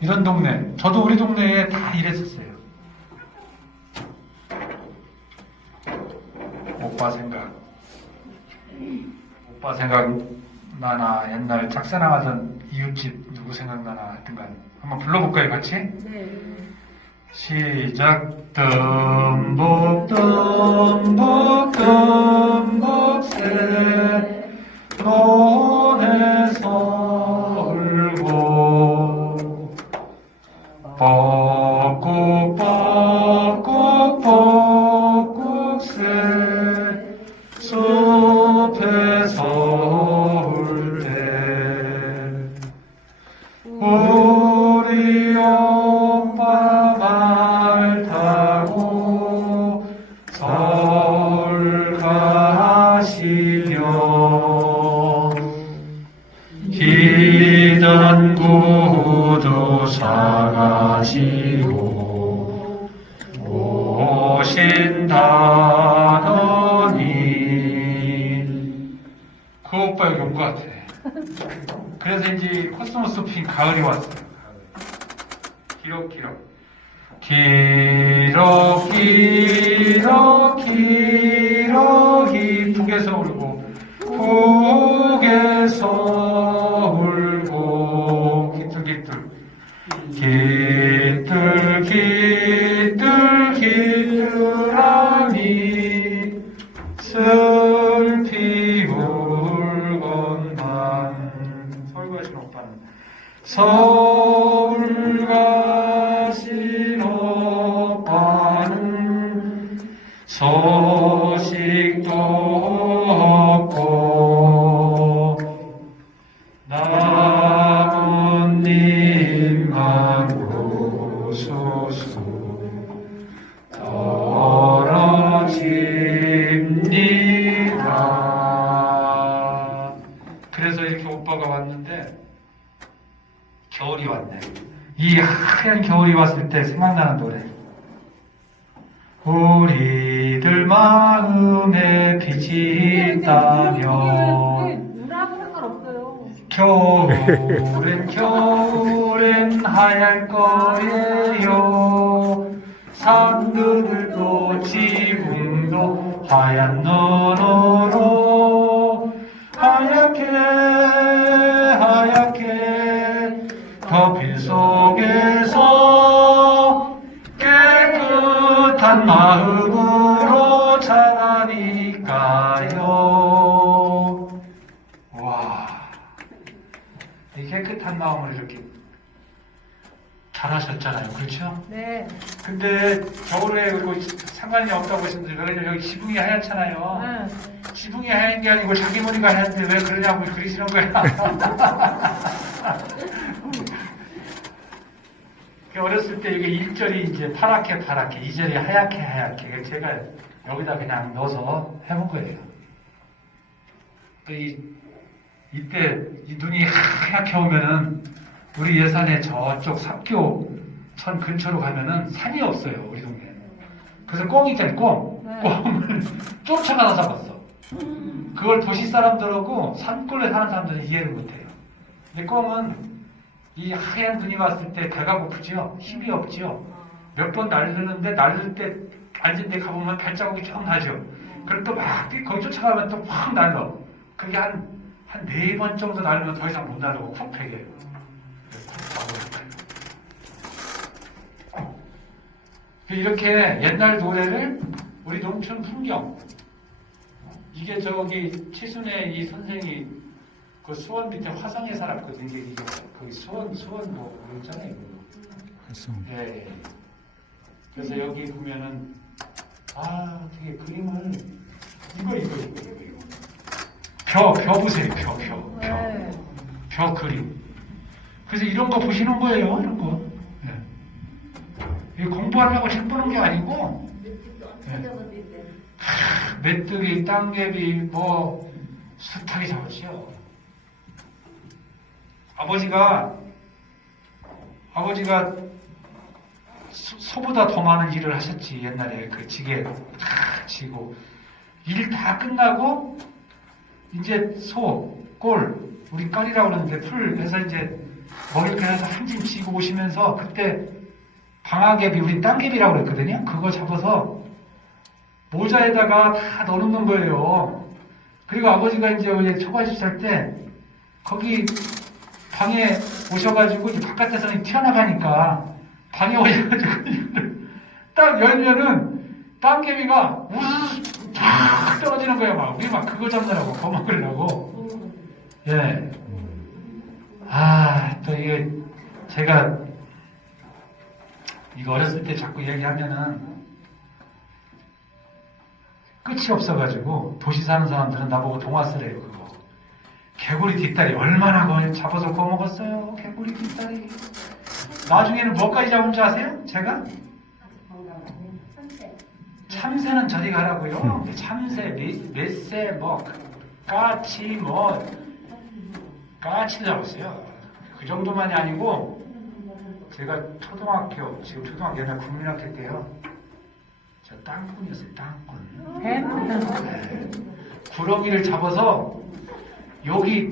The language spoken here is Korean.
이런 동네. 저도 우리 동네에 다 이랬었어요. 오빠 생각. 오빠 생각 나나 옛날 짝사랑 하던 이웃집 누구 생각나나 하여튼간 한번 불러볼까요 같이? 네. 시작 덤복 덤복 덤 뻐꾹 뻐꾹새 숲에 서 울 때 우리 오빠 말 타고 서울 가시려 기전구도 사가시고 그 오빠 여기 온것 같아 그래서 이제 코스모스 핀 가을이 왔어요. 기록 기록. 기록 기록 기록 이 북에서 울고 북에서 서울 가신 오빠는 소식도 없고 나뭇잎만 우수수 겨울이 왔네. 이 하얀 겨울이 왔을 때 생각나는 노래. 우리들 마음에 빛이 있다면. 겨울엔 겨울엔 하얄 거예요 산들도 지붕도 하얀 눈으로 하얗게 하얗게 덮인 속에서 깨끗한 마음으로 자라니까요 와, 이 깨끗한 마음을 이렇게 잘하셨잖아요. 그렇죠? 네. 근데 겨울에 그리고 상관이 없다고 하셨는데 여기, 여기 지붕이 하얗잖아요. 네. 지붕이 하얀 게 아니고 자기 머리가 하얀데 왜 그러냐고 그러시는 거야. 그 어렸을 때 이게 1절이 이제 파랗게 파랗게, 2절이 하얗게 하얗게. 제가 여기다 그냥 넣어서 해본 거예요. 그 이, 이때 이 눈이 하얗게 오면은 우리 예산에 저쪽 삽교 선 근처로 가면은 산이 없어요, 우리 동네에는. 그래서 꽁 있잖아요, 꽁. 네. 꽁을 쫓아가서 잡았어. 그걸 도시 사람들하고 산골에 사는 사람들은 이해를 못해요. 근데 꽁은 이 하얀 눈이 왔을 때 배가 고프지요? 힘이 없지요? 몇 번 날르는데 날릴 때 앉은 데 가보면 발자국이 쭉 나죠? 그럼 또 막 거기 쫓아가면 또 확 날러. 그게 한, 한 네 번 정도 날리면 더 이상 못 날르고 쿡 베개요. 이렇게 옛날 노래를 우리 농촌 풍경 이게 저기 치순의 이 선생이 그 수원 밑에 화성에 살았거든요. 이게 이게 거기 수원 수원 뭐 있잖아요. 활성. 예. 예. 그래서 여기 보면은 아 되게 그림을 이거 이거 이거 이거 이거 벼 벼 보세요 벼 벼 벼. 네. 벼 그림. 그래서 이런 거 보시는 거예요, 이런 거. 네. 이거 공부하려고 책 보는 게 아니고, 하, 메뚜기, 땅개비, 뭐, 숱하게 잡으시오. 아버지가, 아버지가 소, 소보다 더 많은 일을 하셨지, 옛날에 그 지게 다 지고. 일 다 끝나고, 이제 소, 꼴, 우리 깔이라고 그러는데 풀 해서 이제 먹을 거 해서 한짐 지고 오시면서 그때 방아개비 우리 땅개비라고 그랬거든요. 그거 잡아서 모자에다가 다 넣어놓는 거예요. 그리고 아버지가 이제 어제 초가집 살 때 거기 방에 오셔가지고 바깥에서는 튀어나가니까 방에 오셔가지고 딱 열면은 땅개비가 우르르 쫙 떨어지는 거예요. 막 우리 막 그거 잡느라고 거 먹으려고. 예. 아, 또 이게 제가 이거 어렸을 때 자꾸 얘기하면은 끝이 없어가지고 도시 사는 사람들은 나보고 동화 쓰래요 그거. 개구리 뒷다리 얼마나 그걸 잡아서 구워 먹었어요. 개구리 뒷다리. 나중에는 뭐까지 잡은 줄 아세요? 제가? 참새는 저리 가라고요. 참새, 몇- 멧새, 뭐 까치, 뭐 까치 잡았어요. 그 정도만이 아니고 제가 초등학교 지금 초등학교 옛날 국민학교 때요. 저 땅꾼이었어요. 땅꾼. 네. 구렁이를 잡아서 여기